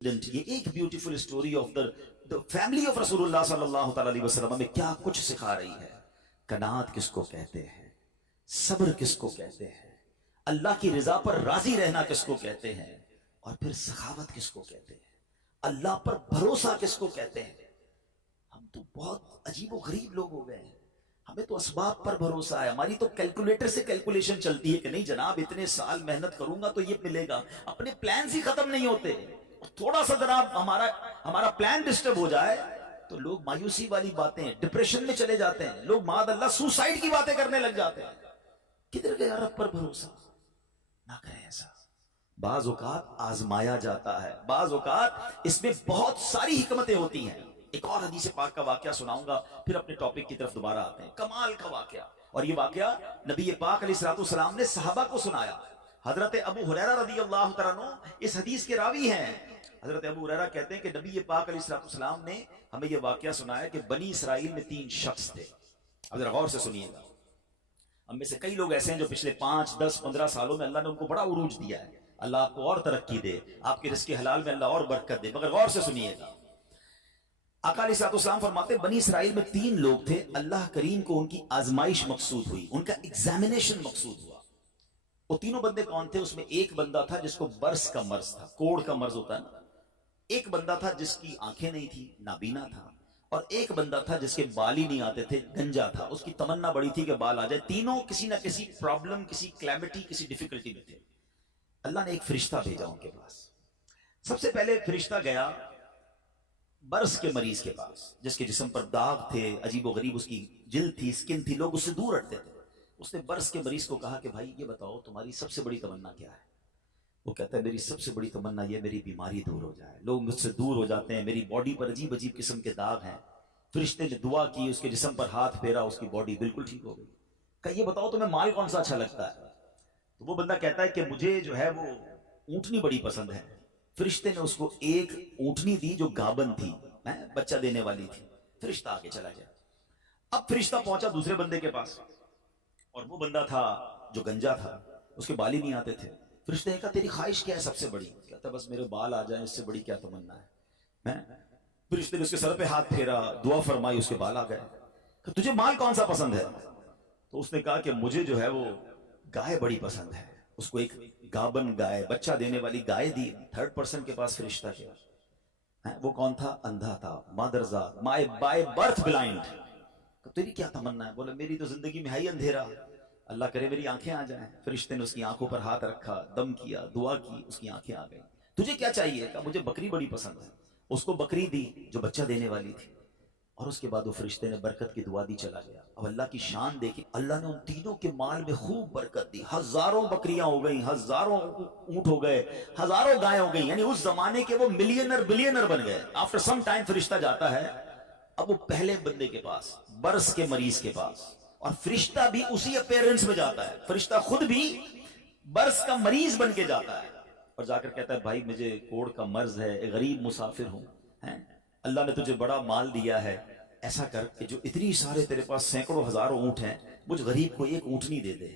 یہ ایک beautiful story of the family of رسول اللہ صلی اللہ تعالی علیہ وسلم میں کیا کچھ سکھا رہی ہے. قناعت کس کو کہتے ہیں, صبر کس کو کہتے ہیں, اللہ کی رضا پر راضی رہنا کس کو کہتے ہیں, اور پھر سخاوت کس کو کہتے ہیں, اللہ پر بھروسہ کس کو کہتے ہیں. ہم تو بہت عجیب و غریب لوگ ہو گئے ہیں. ہمیں تو اسباب پر بھروسہ ہے, ہماری تو کیلکولیٹر سے کیلکولیشن چلتی ہے کہ نہیں جناب اتنے سال محنت کروں گا تو یہ ملے گا. اپنے پلانز ہی ختم نہیں ہوتے. تھوڑا سا جناب ہمارا پلان ڈسٹرب ہو جائے تو لوگ مایوسی والی باتیں, ڈپریشن میں چلے جاتے ہیں. لوگ معاذ اللہ سوسائڈ کی باتیں کرنے لگ جاتے ہیں. کدھر گیا رب پر بھروسہ؟ نہ کریں ایسا. بعض اوقات آزمایا جاتا ہے, بعض اوقات اس میں بہت ساری حکمتیں ہوتی ہیں. ایک اور حدیث پاک کا واقعہ سناؤں گا, پھر اپنے ٹاپک کی طرف دوبارہ آتے ہیں. کمال کا واقعہ, اور یہ واقعہ نبی پاک علیہ الصلوۃ والسلام نے صحابہ کو سنایا. حضرت ابو ہریرہ رضی اللہ تعالیٰ عنہ اس حدیث کے راوی ہیں. حضرت ابو ہریرہ کہتے ہیں کہ نبی پاک علیہ الصلوۃ والسلام نے ہمیں یہ واقعہ سنایا کہ بنی اسرائیل میں 3 شخص تھے. اب ذرا غور سے سنیے گا. ہم میں سے کئی لوگ ایسے ہیں جو پچھلے 5, 10, 15 سالوں میں اللہ نے ان کو بڑا عروج دیا ہے. اللہ آپ کو اور ترقی دے, آپ کے رزق حلال میں اللہ اور برکت دے, مگر غور سے سنیے گا. آقا علیہ الصلوۃ والسلام فرماتے بنی اسرائیل میں 3 لوگ تھے, اللہ کریم کو ان کی آزمائش مقصود ہوئی, ان کا ایگزامینیشن مقصود ہوا. وہ تینوں بندے کون تھے؟ اس میں ایک بندہ تھا جس کو برس کا مرض تھا, کوڑ کا مرض ہوتا ہے نا. ایک بندہ تھا جس کی آنکھیں نہیں تھی, نابینا تھا. اور ایک بندہ تھا جس کے بال ہی نہیں آتے تھے, گنجا تھا. اس کی تمنا بڑی تھی کہ بال آ جائے. تینوں کسی نہ کسی پرابلم, کسی کلیمٹی, کسی ڈیفیکلٹی میں تھے. اللہ نے ایک فرشتہ بھیجا ان کے پاس. سب سے پہلے فرشتہ گیا برس کے مریض کے پاس, جس کے جسم پر داغ تھے, عجیب و غریب اس کی جلد تھی, سکن تھی, لوگ اس سے دور ہٹتے تھے. اس نے برس کے مریض کو کہا کہ بھائی یہ بتاؤ تمہاری سب سے بڑی تمنا کیا ہے؟ وہ کہتا ہے میری سب سے بڑی تمنا یہ میری بیماری دور ہو جائے. لوگ مجھ سے دور ہو جاتے ہیں, میری باڈی پر عجیب عجیب قسم کے داغ ہیں. فرشتے نے دعا کی, اس کے جسم پر ہاتھ پھیرا, اس کی باڈی بالکل ٹھیک ہو گئی. کہ یہ بتاؤ تمہیں مال کون سا اچھا لگتا ہے؟ تو وہ بندہ کہتا ہے کہ مجھے جو ہے وہ اونٹنی بڑی پسند ہے. فرشتے نے اس کو ایک اونٹنی دی جو گابن تھی, بچہ دینے والی تھی. فرشتہ آگے چلا گیا. اب فرشتہ پہنچا دوسرے بندے کے پاس, اور وہ بندہ تھا جو گنجا تھا, اس کے بال ہی نہیں آتے تھے. فرشتے نے کہا تیری خواہش کیا ہے سب سے بڑی؟ کہتا بس میرے بال آ جائیں, اس سے بڑی کیا تمنا ہے. فرشتے نے اس کے سر پہ ہاتھ پھیرا, دعا فرمائی, اس کے بال آ گئے. کہ تجھے مال کون سا پسند ہے؟ تو اس نے کہا کہ مجھے جو ہے وہ گائے بڑی پسند ہے. اس کو ایک گابن گائے, بچہ دینے والی گائے دی. 3rd پرسن کے پاس فرشتہ گیا. وہ کون تھا؟ اندھا تھا, مادرزاد, بائی برتھ بلائنڈ. تیری کیا تمنا ہے؟ بولا میری تو زندگی میں ہے ہی اندھیرا, اللہ کرے میری آنکھیں آ جائیں. فرشتے نے اس کی آنکھوں پر ہاتھ رکھا, دم کیا, دعا کی, اس کی آنکھیں آ گئی. تجھے کیا چاہیے؟ کہا مجھے بکری بڑی پسند ہے. اس کو بکری دی جو بچہ دینے والی تھی. اور اس کے بعد وہ فرشتے نے برکت کی دعا دی, چلا گیا. اب اللہ کی شان دیکھی, اللہ نے ان تینوں کے مال میں خوب برکت دی. ہزاروں بکریاں ہو گئیں, ہزاروں اونٹ ہو گئے, ہزاروں گائیں ہو گئیں. یعنی اس زمانے کے وہ ملینر بلینر بن گئے. آفٹر سم ٹائم فرشتہ جاتا ہے اب وہ پہلے بندے کے پاس, برس کے مریض کے پاس, اور فرشتہ بھی اسی اپیرنس میں جاتا ہے. فرشتہ خود بھی برس کا مریض بن کے جاتا ہے, اور جا کر کہتا ہے بھائی مجھے کوڑ کا مرض ہے, غریب مسافر ہوں, اللہ نے تجھے بڑا مال دیا ہے, ایسا کر کہ جو اتنی سارے تیرے پاس سینکڑوں ہزاروں اونٹ ہیں, مجھ غریب کو ایک اونٹنی دے دے.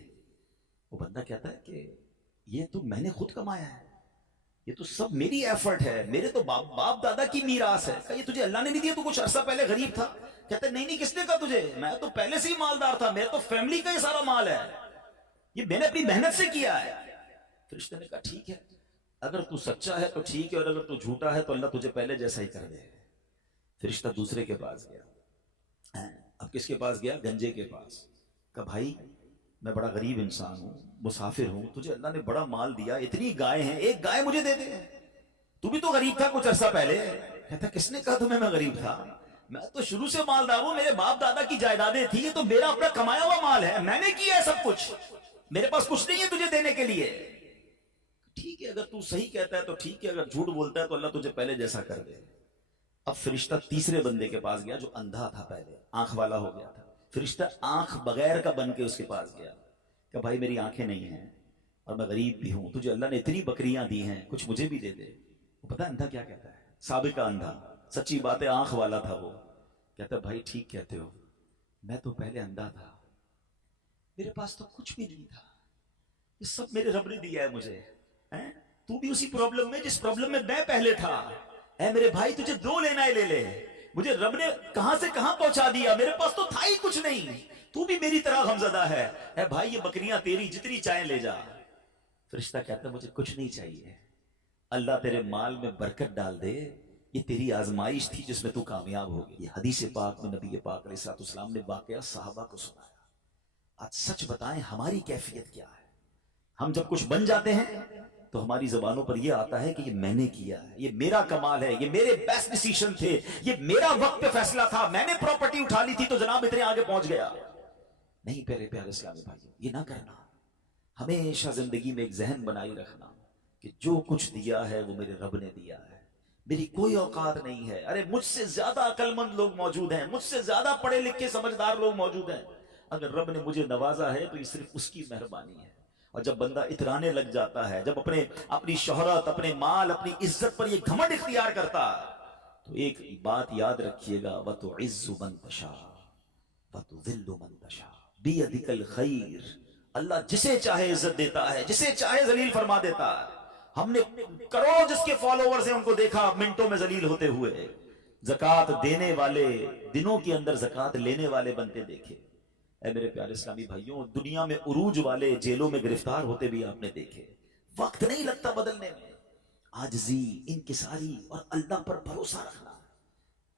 وہ بندہ کہتا ہے کہ یہ تو میں نے خود کمایا ہے, یہ تو سب میری ایفرٹ ہے, میرے تو باپ دادا کی میراث ہے. کہ یہ تجھے اللہ نے نہیں دیا, تو کچھ عرصہ پہلے غریب تھا. کہتے نہیں نہیں, کس نے کہا تجھے؟ میں تو پہلے سے ہی مالدار تھا, میرے تو فیملی کا یہ سارا مال ہے, یہ میں نے اپنی محنت سے کیا ہے. فرشتے نے کہا ٹھیک ہے, اگر تو سچا ہے تو ٹھیک ہے, اور اگر تو جھوٹا ہے تو اللہ تجھے پہلے جیسا ہی کر دے. فرشتہ دوسرے کے پاس گیا. اب کس کے پاس گیا؟ گنجے کے پاس. کہا بھائی میں بڑا غریب انسان ہوں, مسافر ہوں, تجھے اللہ نے بڑا مال دیا, اتنی گائے ہیں, ایک گائے مجھے دے دے. تو بھی تو غریب تھا کچھ عرصہ پہلے. کہتا کس نے کہا تمہیں میں غریب تھا؟ میں تو شروع سے مالدار ہوں, میرے باپ دادا کی جائیدادیں تھی, یہ تو میرا اپنا کمایا ہوا مال ہے, میں نے کیا ہے سب کچھ, میرے پاس کچھ نہیں ہے تجھے دینے کے لیے. ٹھیک ہے, اگر تو صحیح کہتا ہے تو ٹھیک ہے, اگر جھوٹ بولتا ہے تو اللہ تجھے پہلے جیسا کر دے. اب فرشتہ تیسرے بندے کے پاس گیا جو اندھا تھا, پہلے آنکھ والا ہو گیا تھا. فرشتہ آنکھ بغیر کا بن کے اس کے پاس گیا کہ بھائی میری آنکھیں نہیں ہیں اور میں غریب بھی ہوں, تجھے اللہ نے اتنی بکریاں دی ہیں, کچھ مجھے بھی دے دے. پتہ اندھا کیا کہتا ہے؟ سابقہ اندھا, سچی بات ہے, آنکھ والا تھا وہ. کہتا بھائی ٹھیک کہتے ہو, میں تو پہلے اندھا تھا, میرے پاس تو کچھ بھی نہیں تھا, یہ سب میرے رب نے دیا ہے مجھے. تو بھی اسی پرابلم میں جس پرابلم میں میں پہلے تھا. اے میرے بھائی تجھے جو لینا ہے لے لے, مجھے رب نے کہاں سے کہاں پہنچا دیا, میرے پاس تو تھا ہی کچھ نہیں, تو بھی میری طرح غمزدہ ہے. اے بھائی یہ بکریاں تیری, جتنی چاہیں لے جا. فرشتہ کہتا ہے مجھے کچھ نہیں چاہیے, اللہ تیرے مال میں برکت ڈال دے, یہ تیری آزمائش تھی جس میں تو کامیاب ہو گئی. یہ حدیث پاک میں نبی پاک علیہ الصلوۃ والسلام نے واقعہ صحابہ کو سنایا. آج سچ بتائیں ہماری کیفیت کیا ہے؟ ہم جب کچھ بن جاتے ہیں تو ہماری زبانوں پر یہ آتا ہے کہ یہ میں نے کیا ہے, یہ میرا کمال ہے, یہ میرے بیسٹ ڈیسیشن تھے, یہ میرا وقت پہ فیصلہ تھا, میں نے پراپرٹی اٹھا لی تھی تو جناب اتنے آگے پہنچ گیا. نہیں پیارے پیارے اسلامی بھائیو, یہ نہ کرنا. ہمیشہ زندگی میں ایک ذہن بنائی رکھنا کہ جو کچھ دیا ہے وہ میرے رب نے دیا ہے, میری کوئی اوقات نہیں ہے. ارے مجھ سے زیادہ عقل مند لوگ موجود ہیں, مجھ سے زیادہ پڑھے لکھے سمجھدار لوگ موجود ہیں. اگر رب نے مجھے نوازا ہے تو یہ صرف اس کی مہربانی ہے. اور جب بندہ اترانے لگ جاتا ہے, جب اپنی شہرت, اپنے مال, اپنی عزت پر یہ گھمنڈ اختیار کرتا ہے, تو ایک بات یاد رکھیے گا, وَتُعِزُّ مَن تَشَاءُ وَتُذِلُّ مَن تَشَاءُ بِيَدِكَ الْخَيْرُ. اللہ جسے چاہے عزت دیتا ہے, جسے چاہے ذلیل فرما دیتا ہے. ہم نے کروڑ جس کے فالوورز ہیں ان کو دیکھا منٹوں میں ذلیل ہوتے ہوئے. زکات دینے والے دنوں کے اندر زکات لینے والے بنتے دیکھے. اے میرے پیارے اسلامی بھائیوں, دنیا میں عروج والے جیلوں میں گرفتار ہوتے بھی آپ نے دیکھے. وقت نہیں لگتا بدلنے میں. عاجزی, انکساری اور اللہ پر بھروسہ رکھنا.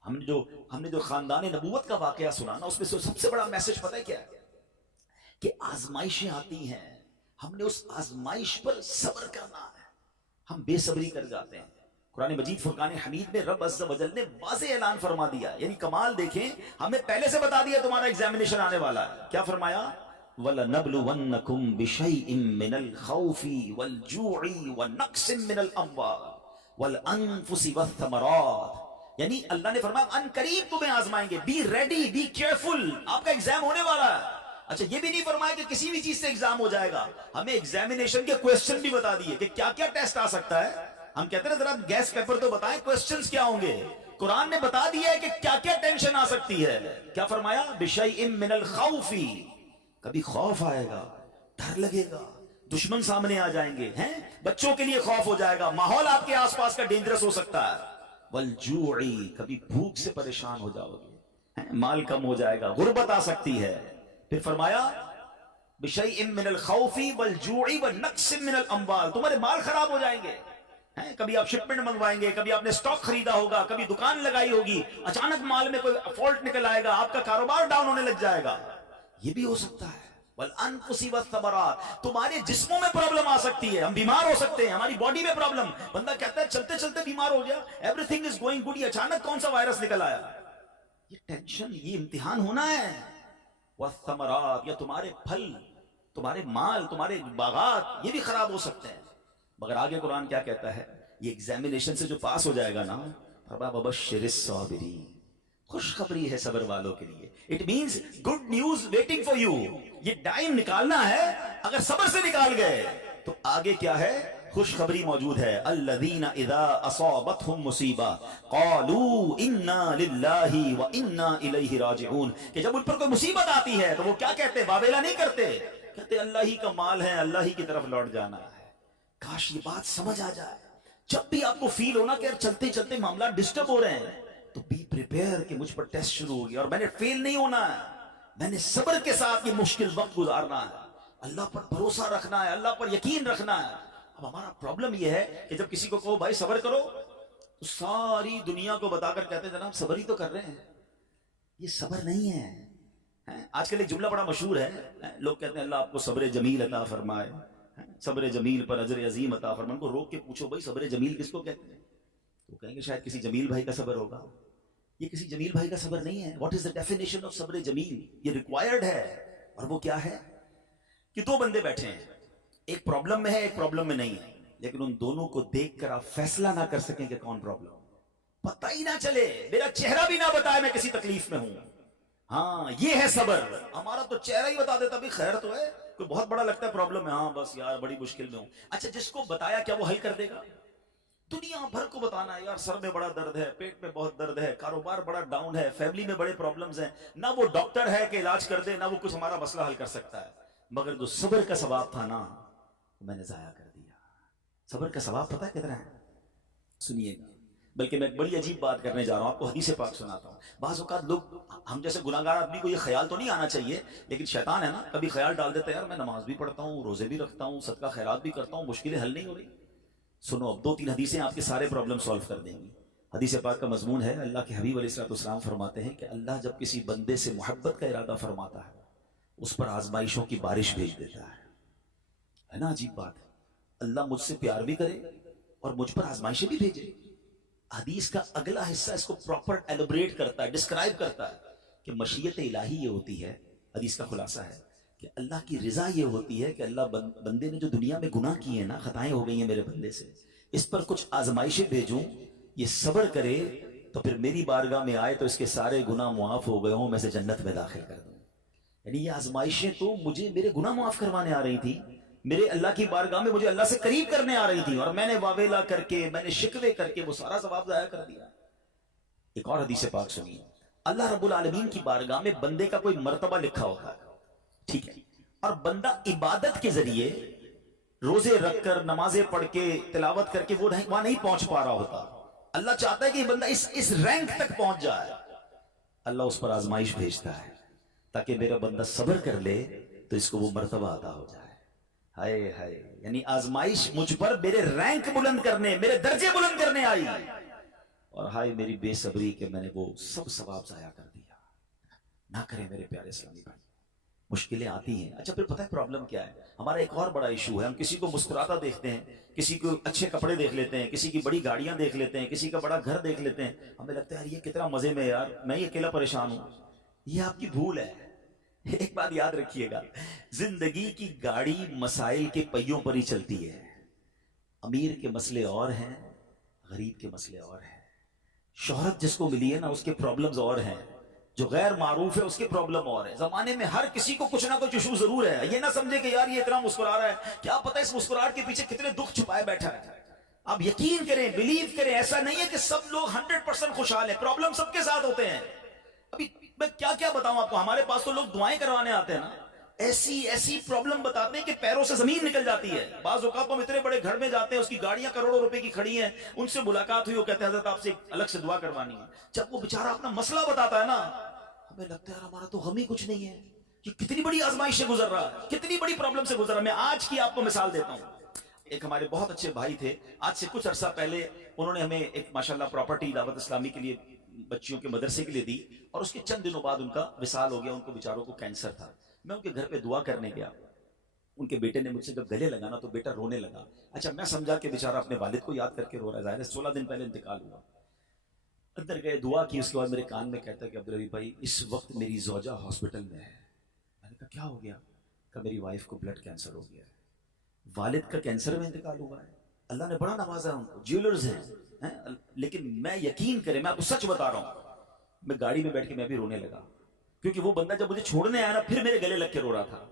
ہم نے جو خاندان نبوت کا واقعہ سنا نا, اس میں سب سے بڑا میسج پتہ ہے کیا ہے؟ کہ آزمائشیں آتی ہیں, ہم نے اس آزمائش پر صبر کرنا ہے. ہم بے صبری کر جاتے ہیں. قرآن مجید فرقان حمید میں رب عز و جل نے واضح اعلان فرما دیا, یعنی کمال دیکھیں, ہمیں پہلے سے بتا دیا تمہارا ایگزامینیشن آنے والا ہے. کیا فرمایا؟ وَلَنَبْلُوَنَّكُمْ بِشَيْءٍ مِّنَ الْخَوْفِ وَالْجُوعِ وَنَقْصٍ مِّنَ الْأَمْوَالِ وَالْأَنفُسِ وَالثَّمَرَاتِ. یعنی اللہ نے فرمایا ان قریب تمہیں آزمائیں گے, بی ریڈی, بی کیئرفل, آپ کا ایگزام ہونے والا ہے. اچھا یہ بھی نہیں فرمایا کہ کسی بھی چیز سے ایگزام ہو جائے گا, ہمیں ایگزامینیشن کے کوسچن بھی بتا دیے کہ کیا کیا ٹیسٹ آ سکتا ہے. ہم کہتے ہیں ذرا گیس پیپر تو بتائیں, کوسچنز کیا ہوں گے. قرآن نے بتا دیا ہے کہ کیا کیا ٹینشن آ سکتی ہے. کیا فرمایا؟ بِشَيْءٍ مِّنَ الْخَوْفِ, کبھی خوف آئے گا, ڈر لگے گا, دشمن سامنے آ جائیں گے, ہیں بچوں کے لیے خوف ہو جائے گا, ماحول آپ کے آس پاس کا ڈینجرس ہو سکتا ہے. وَالْجُوعِ, کبھی بھوک سے پریشان ہو جاؤ گے, مال کم ہو جائے گا, غربت آ سکتی ہے. پھر فرمایا بِشَيْءٍ مِّنَ الْخَوْفِ وَالْجُوعِ وَنَقْصٍ مِّنَ الْأَمْوَالِ, تمہارے مال خراب ہو جائیں گے. کبھی آپ شپمنٹ منگوائیں گے, کبھی آپ نے سٹاک خریدا ہوگا, کبھی دکان لگائی ہوگی, اچانک مال میں کوئی فالٹ نکل آئے گا, آپ کا کاروبار ڈاؤن ہونے لگ جائے گا. یہ بھی ہو سکتا ہے. وَالْأَنفُسِ وَالثَّمَرَاتِ, تمہارے جسموں میں پرابلم آ سکتی ہے, ہم بیمار ہو سکتے ہیں, ہماری باڈی میں پرابلم. بندہ کہتا ہے چلتے چلتے بیمار ہو گیا, every thing is going good, یہ اچانک کون سا وائرس نکل آیا. یہ ٹینشن, یہ امتحان ہونا ہے. وَالثَّمَرَاتِ, یا تمہارے پھل, تمہارے مال, تمہارے باغات, یہ بھی خراب ہو سکتے ہیں. مگر آگے قرآن کیا کہتا ہے؟ یہ ایگزامینیشن سے جو پاس ہو جائے گا نا, فَبَشِّرِ الصَّابِرِينَ, خوشخبری ہے صبر والوں کے لیے. It means good news waiting for you. یہ ٹائم نکالنا ہے, اگر صبر سے نکال گئے تو آگے کیا ہے؟ خوشخبری موجود ہے. الذین اذا اصابتهم مصیبہ قالوا انا للہ وانا الیہ راجعون, کہ جب ان پر کوئی مصیبت آتی ہے تو وہ کیا کہتے ہیں؟ واویلا نہیں کرتے, کہتے اللہ ہی کا مال ہے, اللہ ہی کی طرف لوٹ جانا ہے. کاش یہ بات سمجھ آ جائے. جب بھی آپ کو فیل ہونا کہ چلتے چلتے معاملات ڈسٹرب ہو رہے ہیں, تو بی پریپیئر کہ مجھ پر ٹیسٹ شروع ہو گیا اور میں نے فیل نہیں ہونا ہے, میں نے صبر کے ساتھ یہ مشکل وقت گزارنا ہے, اللہ پر بھروسہ رکھنا ہے, اللہ پر یقین رکھنا ہے. اب ہمارا پرابلم یہ ہے کہ جب کسی کو کہو بھائی صبر کرو, تو ساری دنیا کو بتا کر کہتے ہیں جناب صبر ہی تو کر رہے ہیں. یہ صبر نہیں ہے. آج کل ایک جملہ بڑا مشہور ہے, لوگ کہتے ہیں اللہ آپ کو صبر جمیل عطا فرمائے, صبر جمیل پر اجر عظیم عطا فرمائے. ان کو روک کے پوچھو بھائی صبر جمیل کس کو کہتے ہیں, تو کہیں گے شاید کسی جمیل بھائی کا صبر ہوگا. یہ کسی جمیل بھائی کا صبر نہیں ہے. What is the definition of صبر جمیل؟ یہ ریکوائرڈ ہے. اور وہ کیا ہے کہ دو بندے بیٹھے ہیں, ایک پرابلم میں ہے, ایک پرابلم میں نہیں ہے, لیکن ان دونوں کو دیکھ کر آپ فیصلہ نہ کر سکیں کہ کون پرابلم, پتہ ہی نہ چلے, میرا چہرہ بھی نہ بتائے میں کسی تکلیف میں ہوں. ہاں یہ ہے صبر. ہمارا تو چہرہ ہی بتا دیتا بھی خیر تو ہے, کوئی بہت بڑا لگتا ہے پرابلم ہے, ہاں بس یار بڑی مشکل میں ہوں. اچھا جس کو بتایا کیا وہ حل کر دے گا؟ دنیا بھر کو بتانا ہے یار سر میں بڑا درد ہے, پیٹ میں بہت درد ہے, کاروبار بڑا ڈاؤن ہے, فیملی میں بڑے پرابلمز ہیں, نہ وہ ڈاکٹر ہے کہ علاج کر دے, نہ وہ کچھ ہمارا مسئلہ حل کر سکتا ہے. مگر جو صبر کا ثواب تھا نا, میں نے ضائع کر دیا. صبر کا ثواب پتہ ہے کتنا ہے؟ سنیے گا، بلکہ میں ایک بڑی عجیب بات کرنے جا رہا ہوں، آپ کو حدیث پاک سناتا ہوں۔ بعض اوقات لوگ، ہم جیسے گناہگار آدمی کو یہ خیال تو نہیں آنا چاہیے، لیکن شیطان ہے نا، کبھی خیال ڈال دیتا ہے یار میں نماز بھی پڑھتا ہوں، روزے بھی رکھتا ہوں، صدقہ خیرات بھی کرتا ہوں، مشکلیں حل نہیں ہو رہی۔ سنو، اب 2-3 حدیثیں آپ کے سارے پرابلم سالو کر دیں گی۔ حدیث پاک کا مضمون ہے، اللہ کے حبیب علیہ الصلوۃ والسلام فرماتے ہیں کہ اللہ جب کسی بندے سے محبت کا ارادہ فرماتا ہے اس پر آزمائشوں کی بارش بھیج دیتا ہے نا عجیب بات ہے، اللہ مجھ سے پیار بھی کرے اور مجھ پر آزمائشیں بھی بھیجے۔ حدیث کا اگلا حصہ اس کو پراپر ایلوبریٹ کرتا ہے، ڈسکرائب کرتا ہے کہ مشیت الہی یہ ہوتی ہے، حدیث کا خلاصہ ہے کہ اللہ کی رضا یہ ہوتی ہے کہ اللہ بندے نے جو دنیا میں گناہ کیے ہیں نا، خطائیں ہو گئی ہیں میرے بندے سے، اس پر کچھ آزمائشیں بھیجوں، یہ صبر کرے تو پھر میری بارگاہ میں آئے تو اس کے سارے گناہ معاف ہو گئے ہوں، میں سے جنت میں داخل کر دوں۔ یعنی یہ آزمائشیں تو مجھے میرے گناہ معاف کروانے آ رہی تھی، میرے اللہ کی بارگاہ میں مجھے اللہ سے قریب کرنے آ رہی تھی، اور میں نے واویلا کر کے، میں نے شکوے کر کے وہ سارا ثواب ضائع کر دیا۔ ایک اور حدیث پاک سنیے، اللہ رب العالمین کی بارگاہ میں بندے کا کوئی مرتبہ لکھا ہوتا ہے، ٹھیک ہے، اور بندہ عبادت کے ذریعے روزے رکھ کر، نمازیں پڑھ کے، تلاوت کر کے وہ وہاں نہیں پہنچ پا رہا ہوتا۔ اللہ چاہتا ہے کہ یہ بندہ اس رینک تک پہنچ جائے، اللہ اس پر آزمائش بھیجتا ہے تاکہ میرا بندہ صبر کر لے تو اس کو وہ مرتبہ عطا ہو جائے۔ ہائے ہائے، یعنی آزمائش مجھ پر میرے رینک بلند کرنے، میرے درجے بلند کرنے آئی، اور ہائے میری بے صبری کہ میں نے وہ سب ثواب ضائع کر دیا۔ نہ کرے میرے پیارے اسلامی بھائی، مشکلیں آتی ہیں۔ اچھا پھر پتہ ہے پرابلم کیا ہے؟ ہمارا ایک اور بڑا ایشو ہے، ہم کسی کو مسکراتا دیکھتے ہیں، کسی کو اچھے کپڑے دیکھ لیتے ہیں، کسی کی بڑی گاڑیاں دیکھ لیتے ہیں، کسی کا بڑا گھر دیکھ لیتے ہیں، ہمیں لگتا ہے یار یہ کتنا مزے میں ہے یار، میں ہی اکیلا پریشان ہوں۔ یہ آپ کی بھول ہے۔ ایک بات یاد رکھیے گا، زندگی کی گاڑی مسائل کے پہیوں پر ہی چلتی ہے۔ امیر کے مسئلے اور ہیں، غریب کے مسئلے اور ہیں۔ شہرت جس کو ملی ہے نا اس کے پرابلمز اور ہیں، جو غیر معروف ہے اس کے پرابلم اور ہے۔ زمانے میں ہر کسی کو کچھ نہ کچھ ایشو ضرور ہے۔ یہ نہ سمجھے کہ یار یہ اتنا مسکرا رہا ہے، کیا پتہ اس مسکراہٹ کے پیچھے کتنے دکھ چھپائے بیٹھا ہے۔ آپ یقین کریں، بلیو کریں، ایسا نہیں ہے کہ سب لوگ 100% خوشحال ہیں، پرابلم سب کے ساتھ ہوتے ہیں۔ ابھی میں کیا کیا بتاؤں آپ کو، ہمارے پاس تو لوگ دعائیں کروانے آتے ہیں نا، ایسی پرابلم بتاتے ہیں کہ پیروں سے زمین نکل جاتی ہے۔ بعض اوقات ہم اتنے بڑے گھر میں جاتے ہیں، اس کی گاڑیاں کروڑوں روپے کی کھڑی ہیں، ان سے ملاقات ہوئی، وہ کہتے ہیں حضرت آپ سے الگ سے دعا کروانی ہے۔ جب وہ بیچارہ اپنا مسئلہ بتاتا ہے نا، ہمیں لگتا ہے ہمارا تو غم ہی کچھ نہیں ہے، کہ کتنی بڑی آزمائش سے گزر رہا ہے، کتنی بڑی پرابلم سے گزر رہا ہے۔ میں آج کی آپ کو مثال دیتا ہوں۔ ایک ہمارے بہت اچھے بھائی تھے، آج سے کچھ عرصہ پہلے انہوں نے ہمیں ایک ماشاءاللہ پراپرٹی دعوت اسلامی کے لیے، بچیوں کے مدرسے کے لیے دی، اور اس کے چند دنوں بعد ان کا وصال ہو گیا۔ ان کو بیچاروں کو کینسر تھا۔ میں ان کے گھر پہ دعا کرنے گیا، ان کے بیٹے نے مجھ سے جب گلے لگا نا تو بیٹا رونے لگا۔ اچھا میں سمجھا کہ بیچارہ اپنے والد کو یاد کر کے رو رہا ہے، ظاہر ہے 16 دن پہلے انتقال ہوا۔ اندر گئے، دعا کی، اس کے بعد میرے کان میں کہتا ہے کہ عبدالعزیز بھائی اس وقت میری زوجہ ہاسپٹل میں ہے۔ میں نے کہا کیا ہو گیا؟ کہ میری وائف کو بلڈ کینسر ہو گیا ہے۔ والد کا کینسر میں انتقال ہوا ہے، اللہ نے بڑا نوازا ان کو، جیولرز ہیں، لیکن میں یقین کریں، میں آپ کو سچ بتا رہا ہوں، میں گاڑی میں بیٹھ کے میں بھی رونے لگا، کیونکہ وہ بندہ جب مجھے چھوڑنے آیا نا پھر میرے گلے لگ کے رو رہا تھا۔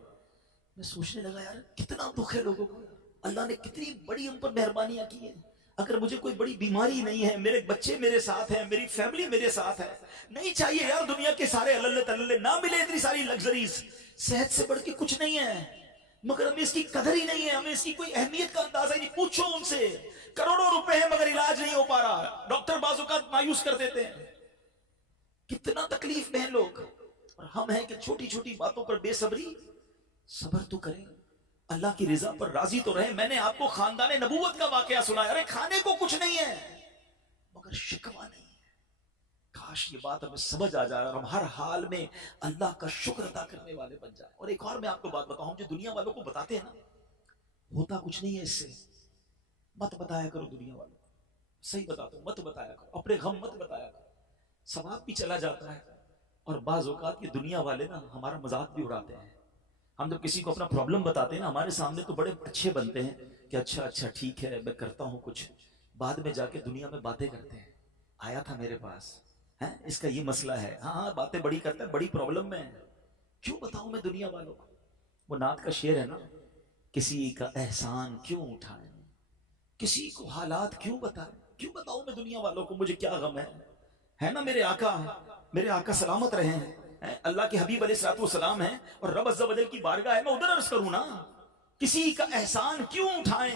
میں سوچنے لگا یار کتنا دکھ ہے لوگوں کو، اللہ نے کتنی بڑی ہم پر مہربانیاں کی ہیں۔ اگر مجھے کوئی بڑی بیماری نہیں ہے، میرے بچے میرے ساتھ ہیں، میری فیملی میرے ساتھ ہے، نہیں چاہیے یار دنیا کے سارے اللہ تللے، نہ ملے اتنی ساری لگزریز، صحت سے بڑھ کے کچھ نہیں ہے، مگر ہمیں اس کی قدر ہی نہیں ہے، ہمیں اس کی کوئی اہمیت کا اندازہ ہی نہیں۔ پوچھو ان سے، کروڑوں روپے ہیں مگر علاج نہیں ہو پا رہا، ڈاکٹر بعض اوقات مایوس کر دیتے ہیں۔ کتنا تکلیف میں ہیں لوگ، اور ہم ہیں کہ چھوٹی چھوٹی باتوں پر بے صبری۔ صبر تو کریں، اللہ کی رضا پر راضی تو رہے۔ میں نے آپ کو خاندان نبوت کا واقعہ سنایا، ارے کھانے کو کچھ نہیں ہے مگر شکوہ نہیں ہے۔ کاش یہ بات ہمیں سمجھ آ جائے اور ہم ہر حال میں اللہ کا شکر ادا کرنے والے بن جائیں۔ اور ایک اور میں آپ کو بات بتاؤں، ہم جو دنیا والوں کو بتاتے ہیں نا ہوتا کچھ نہیں ہے اس سے، مت بتایا کرو دنیا والوں کو، صحیح بتاتا ہوں، مت بتایا کرو، اپنے غم مت بتایا کرو، ثواب بھی چلا جاتا ہے۔ اور بعض اوقات یہ دنیا والے نا ہمارا مذاق بھی اڑاتے ہیں۔ ہم جب کسی کو اپنا پرابلم بتاتے ہیں نا، ہمارے سامنے تو بڑے اچھے بنتے ہیں کہ اچھا ٹھیک ہے میں کرتا ہوں کچھ، بعد میں جا کے دنیا میں باتیں کرتے ہیں، آیا تھا میرے پاس، اس کا یہ مسئلہ ہے، ہاں باتیں بڑی کرتا ہے، بڑی پرابلم میں ہے۔ کیوں بتاؤں میں دنیا والوں کو؟ وہ نعت کا شعر ہے نا، کسی کا احسان کیوں اٹھائیں، کسی کو حالات کیوں بتائیں، کیوں بتاؤں میں دنیا والوں کو مجھے کیا غم ہے نا میرے آقا سلامت رہے ہیں، اللہ کے حبیب علیہ الصلوۃ والسلام ہیں، اور رب عز و جل کی بارگاہ ہے، میں ادھر عرض کروں نا، کسی کا احسان کیوں اٹھائیں،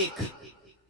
1।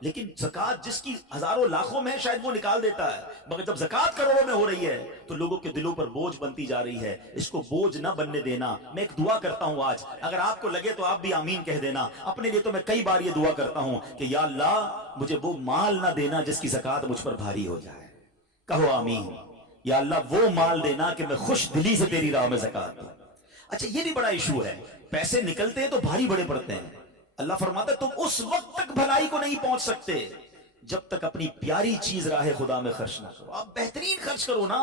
لیکن زکات جس کی ہزاروں لاکھوں میں ہے شاید وہ نکال دیتا ہے، مگر جب زکات کروڑوں میں ہو رہی ہے تو لوگوں کے دلوں پر بوجھ بنتی جا رہی ہے. اس کو بوجھ نہ بننے دینا. میں ایک دعا کرتا ہوں آج، اگر آپ کو لگے تو آپ بھی آمین کہہ دینا. اپنے لیے تو میں کئی بار یہ دعا کرتا ہوں کہ یا اللہ مجھے وہ مال نہ دینا جس کی زکات مجھ پر بھاری ہو جائے. کہو آمین. یا اللہ وہ مال دینا کہ میں خوش دلی سے تیری راہ میں زکات دوں. اچھا یہ بھی بڑا ایشو ہے، پیسے نکلتے ہیں تو بھاری بڑے پڑتے ہیں. اللہ فرماتا ہے تم اس وقت تک بھلائی کو نہیں پہنچ سکتے جب تک اپنی پیاری چیز راہ خدا میں خرچ نہ کرو. آپ بہترین خرچ کرو نا،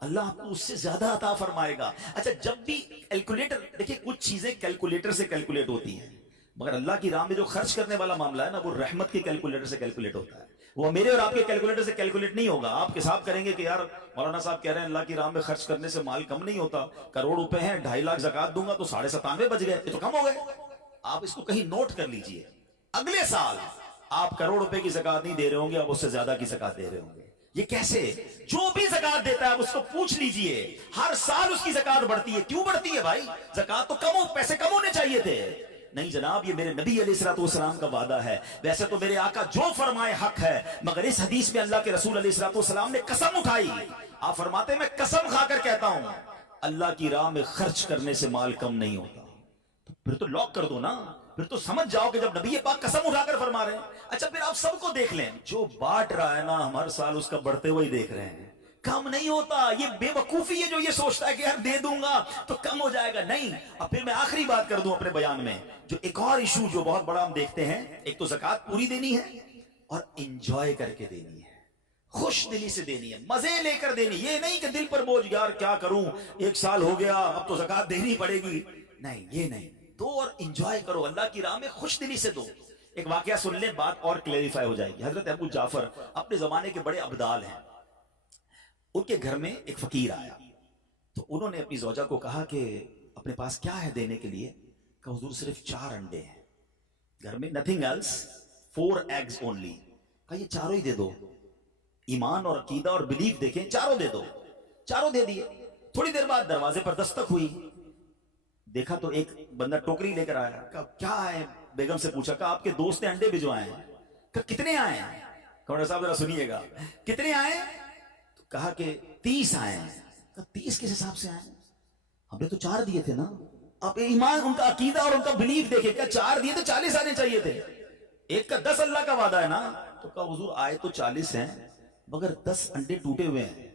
اللہ آپ کو اس سے زیادہ عطا فرمائے گا. اچھا جب بھی کیلکولیٹر دیکھیں، کچھ چیزیں کیلکولیٹر سے کیلکولیٹ ہوتی ہیں، مگر اللہ کی راہ میں جو خرچ کرنے والا معاملہ ہے نا وہ رحمت کے کیلکولیٹر سے کیلکولیٹ ہوتا ہے. وہ میرے اور آپ کے کیلکولیٹر سے کیلکولیٹ نہیں ہوگا. آپ حساب کریں گے کہ یار مولانا صاحب کہہ رہے ہیں اللہ کی راہ میں خرچ کرنے سے مال کم نہیں ہوتا، کروڑ روپے ہیں 2.5 لاکھ زکات دوں گا تو 97.5 بچ گئے، یہ تو کم ہو گئے. آپ اس کو کہیں نوٹ کر لیجئے، اگلے سال آپ کروڑ روپے کی زکات نہیں دے رہے ہوں گے، آپ اس سے زیادہ کی زکات دے رہے ہوں گے. یہ کیسے؟ جو بھی زکات دیتا ہے آپ اس کو پوچھ لیجئے، ہر سال اس کی زکات بڑھتی ہے. کیوں بڑھتی ہے بھائی؟ زکات تو کم ہو، پیسے کم ہونے چاہیے تھے. نہیں جناب، یہ میرے نبی علیہ الصلوۃ والسلام کا وعدہ ہے. ویسے تو میرے آقا جو فرمائے حق ہے، مگر اس حدیث میں اللہ کے رسول علیہ الصلوۃ والسلام نے قسم اٹھائی. آپ فرماتے ہیں میں قسم کھا کر کہتا ہوں اللہ کی راہ میں خرچ کرنے سے مال کم نہیں ہوتا. تو پھر تو لاک کر دو نا، پھر تو سمجھ جاؤ کہ جب نبی پاک قسم اٹھا کر فرما رہے ہیں. اچھا پھر آپ سب کو دیکھ لیں، جو بانٹ رہا ہے نا ہم ہر سال اس کا بڑھتے ہوئے دیکھ رہے ہیں. کم نہیں ہوتا. یہ بے وقوفی ہے جو یہ سوچتا ہے کہ یار دے دوں گا تو کم ہو جائے گا. نہیں. اب پھر میں آخری بات کر دوں اپنے بیان میں، جو ایک اور ایشو جو بہت بڑا ہم دیکھتے ہیں، ایک تو زکات پوری دینی ہے اور انجوائے کر کے دینی ہے، خوش دلی سے دینی ہے، مزے لے کر دینی. یہ نہیں کہ دل پر بوجھ یار کیا کروں 1 سال ہو گیا اب تو زکات دینی پڑے گی. نہیں، یہ نہیں. دو اور انجوائے کرو، اللہ کی راہ میں خوش دلی سے دو. ایک واقعہ سن لیں، بات اور کلیریفائی ہو جائے گی. حضرت ابو جعفر اپنے زمانے کے بڑے ابدال ہیں. ان کے گھر میں ایک فقیر آیا تو انہوں نے اپنی زوجہ کو کہا کہ اپنے پاس کیا ہے دینے کے لیے؟ کہ حضور صرف 4 انڈے ہیں گھر میں، nothing else, 4 eggs only. کہا یہ چاروں ہی دے دو. ایمان اور عقیدہ اور بلیف دیکھیں، چاروں دے دو. چاروں دے دیے. تھوڑی دیر بعد دروازے پر دستک ہوئی، دیکھا تو ایک بندہ ٹوکری لے کر آیا. کہا کیا ہے؟ بیگم سے پوچھا. کہا آپ کے دوست نے انڈے بھجوائے ہیں. کہا کتنے آئے ہیں؟ کمرہ صاحب ذرا سنیے گا، کتنے آئے؟ کہا کہ 30 آئے ہیں. کہا 30 کس حساب سے آئے؟ ہم نے تو 4 دیے تھے نا. اب ایمان، ان کا عقیدہ اور ان کا بلیف دیکھے. کیا 4 دیے تو 40 آنے چاہیے تھے. ایک کا 10 اللہ کا وعدہ ہے نا. تو کہا حضور آئے تو 40 ہیں مگر 10 انڈے ٹوٹے ہوئے ہیں.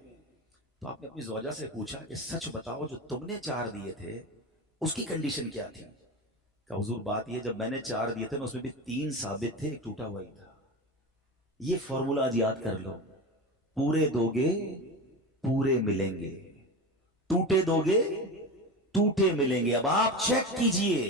تو آپ نے اپنی زوجہ سے پوچھا کہ سچ بتاؤ جو تم نے 4 دیے تھے اس کی کنڈیشن کیا تھی؟ کہا حضور بات یہ جب میں نے 4 دیے تھے نا اس میں بھی 3 ثابت تھے، ایک ٹوٹا ہوا ہی تھا. یہ فارمولا آج یاد کر لو، پورے دو گے پورے ملیں گے، ٹوٹے دو گے ٹوٹے ملیں گے. اب آپ چیک کیجئے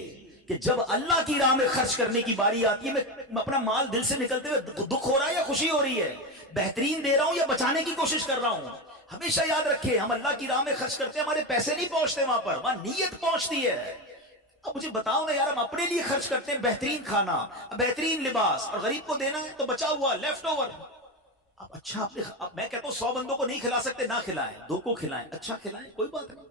کہ جب اللہ کی راہ میں خرچ کرنے کی باری آتی ہے، میں اپنا مال دل سے نکلتے ہوئے دکھ ہو رہا ہے یا خوشی ہو رہی ہے، بہترین دے رہا ہوں یا بچانے کی کوشش کر رہا ہوں. ہمیشہ یاد رکھے ہم اللہ کی راہ میں خرچ کرتے ہیں، ہمارے پیسے نہیں پہنچتے وہاں پر، وہاں نیت پہنچتی ہے. اب مجھے بتاؤ نا یار، ہم اپنے لیے خرچ کرتے ہیں بہترین کھانا، بہترین لباس، اور غریب کو دینا ہے تو بچا ہوا لیفٹ اوور. اب اچھا اب میں کہتا ہوں 100 بندوں کو نہیں کھلا سکتے، نہ کھلائیں، 2 کو کھلائیں، اچھا کھلائیں، کوئی بات نہیں.